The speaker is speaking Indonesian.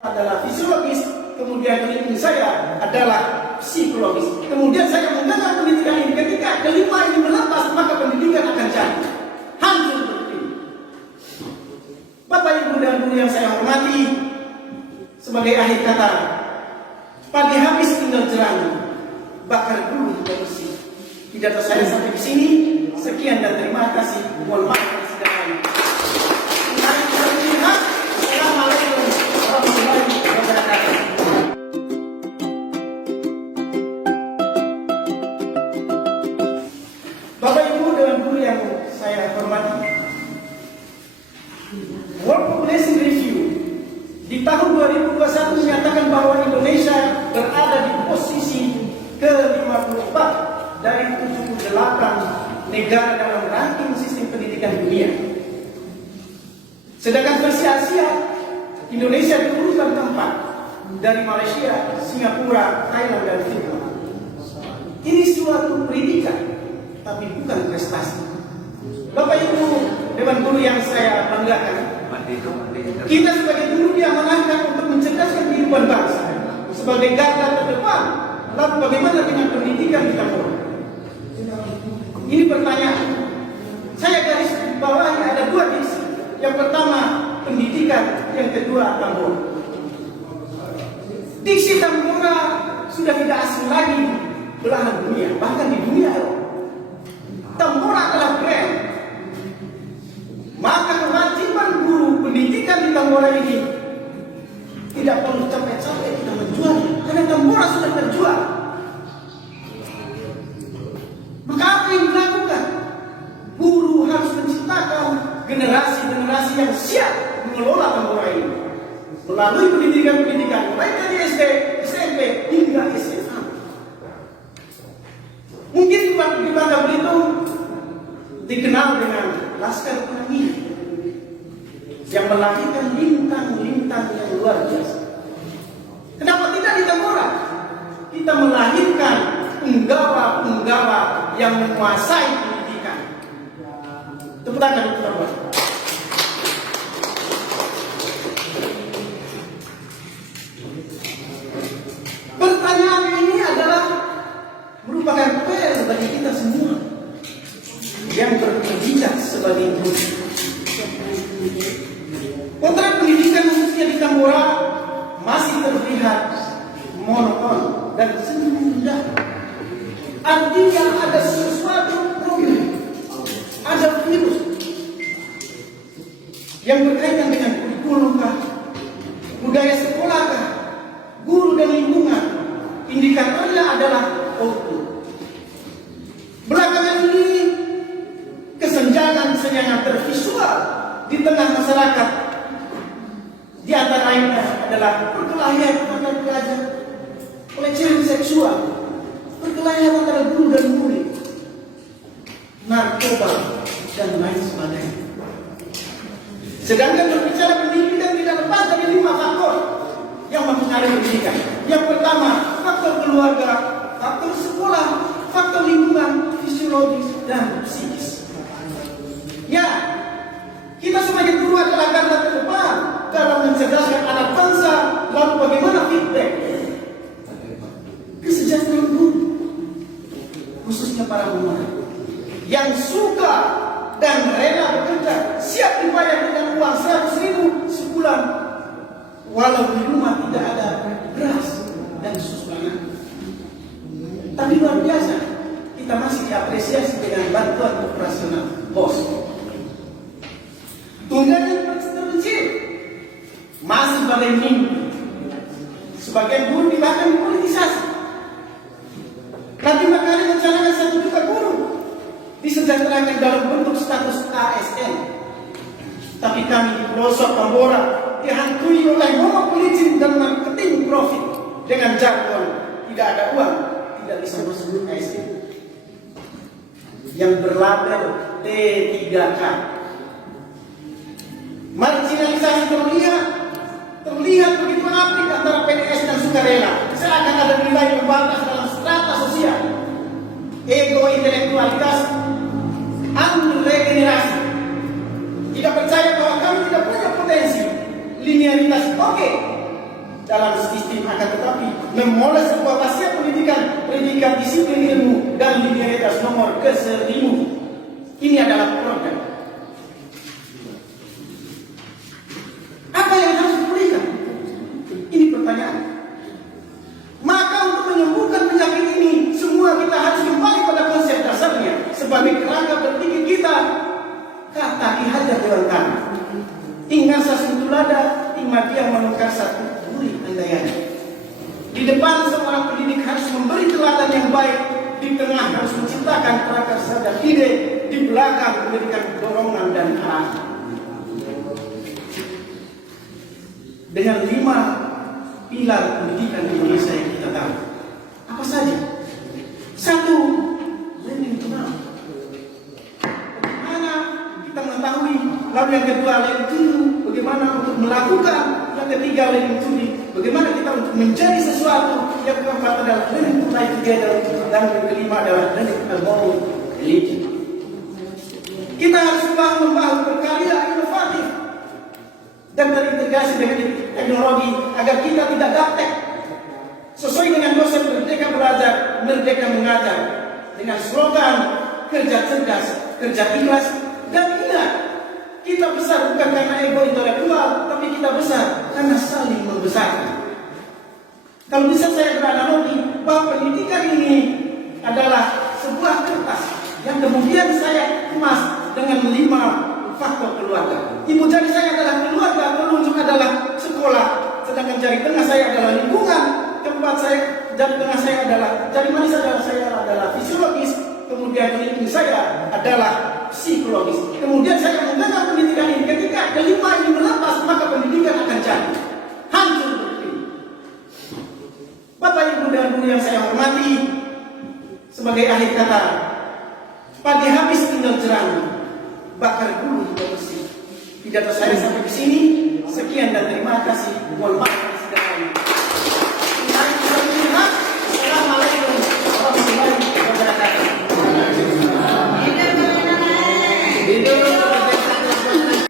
adalah fisiologis, kemudian pendidikan saya adalah psikologis. Kemudian saya mengenal pendidikan ini, ketika kelima ini melepas, maka pendidikan akan jadi hancur seperti ini. Bapak Ibu dan Guru yang saya hormati, sebagai akhir kata, pagi habis tinggal jerami, bakar dulu bersih. Pidato saya sampai di sini. Sekian dan terima kasih. Mohon maaf yang segala-galanya. Assalamualaikum warahmatullahi wabarakatuh. Bapak Ibu dan Guru yang saya hormati, World Population Review di tahun 2021 menyatakan bahwa Indonesia berada di posisi ke-54 dari 78 negara dalam ranking sistem pendidikan dunia. Sedangkan versi Asia, Indonesia di urutan keempat dari Malaysia, Singapura, Thailand, dan Vietnam. Ini suatu pendidikan, tapi bukan prestasi. Bapak Ibu Dewan Guru yang saya banggakan, kita sebagai guru diamanahkan untuk mencerdaskan kehidupan bangsa sebagai garda terdepan. Lalu bagaimana dengan pendidikan di Tambora? Ini pertanyaan. Saya garis bawahi ada dua diksi. Yang pertama pendidikan, yang kedua Tambora. Diksi Tambora sudah tidak asing lagi belahan dunia, bahkan di dunia. Tambora adalah brand. Maka kewajiban guru pendidikan di Tambora ini tidak perlu capek-capek kita menjual, karena Tambora sudah terjual. Maka apa yang dilakukan? Guru harus menciptakan generasi-generasi yang siap mengelola Tambora ini melalui pendidikan-pendidikan mulai dari SD, SMP hingga SMA. Mungkin di Bangka Belitung dikenal dengan Laskar Pelangi yang melahirkan lintang-lintang yang luar biasa. Kenapa tidak di Tambora? Kita melahirkan penggawa-penggawa yang menguasai pendidikan. Tepuk tangan untuk Tambora. Pertanyaan ini adalah merupakan PR bagi kita semua yang berpendidikan sebagai guru. Potret pendidikan khususnya di Tambora masih terlihat monoton dan rendah. Artinya ada sesuatu problem, ada virus yang berkaitan dengan kurikulum kah, budaya sekolah kah, guru dan lingkungan. Indikatornya adalah output. Belakangan ini kesenjangan tervisual di tengah masyarakat, di antara lainnya adalah perkelahian antar pelajar, pelecehan seksual, perkelahian antara guru dan murid, narkoba, dan lain sebagainya. Sedangkan berbicara pendidikan tidak lepas dari 5 faktor yang mempengaruhi pendidikan. Yang pertama, faktor keluarga, faktor sekolah, faktor lingkungan, fisiologis, dan psikis. Ya, kita sebagai guru adalah garda terdepan dalam mencerdaskan anak bangsa. Lalu bagaimana feedback kesejahteraan guru, khususnya para murid yang suka dan rela bekerja, siap dibayar dengan uang 100.000 sebulan, walau di rumah tidak ada beras dan susu anak. Tapi luar biasa, kita masih diapresiasi dengan bantuan operasional bos. Tunggangan terkecil masih balai mimpi. Sebagian guru bahkan dipolitisasi. Nanti Makarim mencanakan 1 juta guru disejahterakan dalam bentuk status ASN. Tapi kami di pelosok Tambora dihantui oleh momok licin dan marketing profit dengan jargon tidak ada uang, tidak bisa masuk ASN yang berlabel T3K. Marginalisasi terlihat begitu apik antara PNS dan sukarela. Seakan ada nilai pembatas dalam strata sosial. Ego intelektualitas, regenerasi. Tidak percaya bahwa kami tidak punya potensi. Linearitas oke, dalam sistem, akan tetapi memulai sebuah wasiat pendidikan disiplin ilmu dan linearitas nomor ke-1000. Ini adalah program. Apa yang harus dipulihkan? Ini pertanyaan. Maka untuk menyembuhkan penyakit ini, semua kita harus kembali pada konsep dasarnya sebagai kerangka berpikir kita. Kata dihajar dalam tanah. Ingat sasutulada, imatian menukar satu buri andayanya. Di depan seorang pendidik harus memberi teladan yang baik, di tengah harus menciptakan prakarsa dan ide, di belakang memberikan dorongan dan arahan. Dengan 5 pilar pendidikan di Indonesia yang kita tahu, apa saja? 1, learning to know. Bagaimana kita mengetahui? Lalu yang kedua, learning to do. Bagaimana untuk melakukan? Yang ketiga, learning to be. Bagaimana kita untuk menjadi sesuatu? Yang keempat adalah learning to live together. Dan yang kelima adalah learning to evolve religion. Kita harus membangun berkarya inovatif dan terintegrasi dengan teknologi agar kita tidak gaptek. Sesuai dengan dosen Merdeka Belajar, Merdeka Mengajar, dengan slogan kerja cerdas, kerja ikhlas, dan ingat, kita besar bukan karena ego intelektual, tapi kita besar karena saling membesarkan. Kalau bisa saya beranalogi bahwa pendidikan ini adalah sebuah kertas yang kemudian saya kemas dengan 5 faktor keluarga. Ibu jari saya adalah keluarga, penunjuk adalah sekolah, sedangkan jari tengah saya adalah lingkungan, tempat saya, jari tengah saya adalah, jari manis saya adalah fisiologis, kemudian ini saya adalah psikologis. Kemudian saya menggunakan pendidikan ini. Ketika kelima ini melepas, maka pendidikan akan jadi hancur. Bapak Ibu dan Guru yang saya hormati, sebagai akhir kata, pagi habis tinggal jerami, bakar dulu hingga bersih. Pidato saya sampai di sini.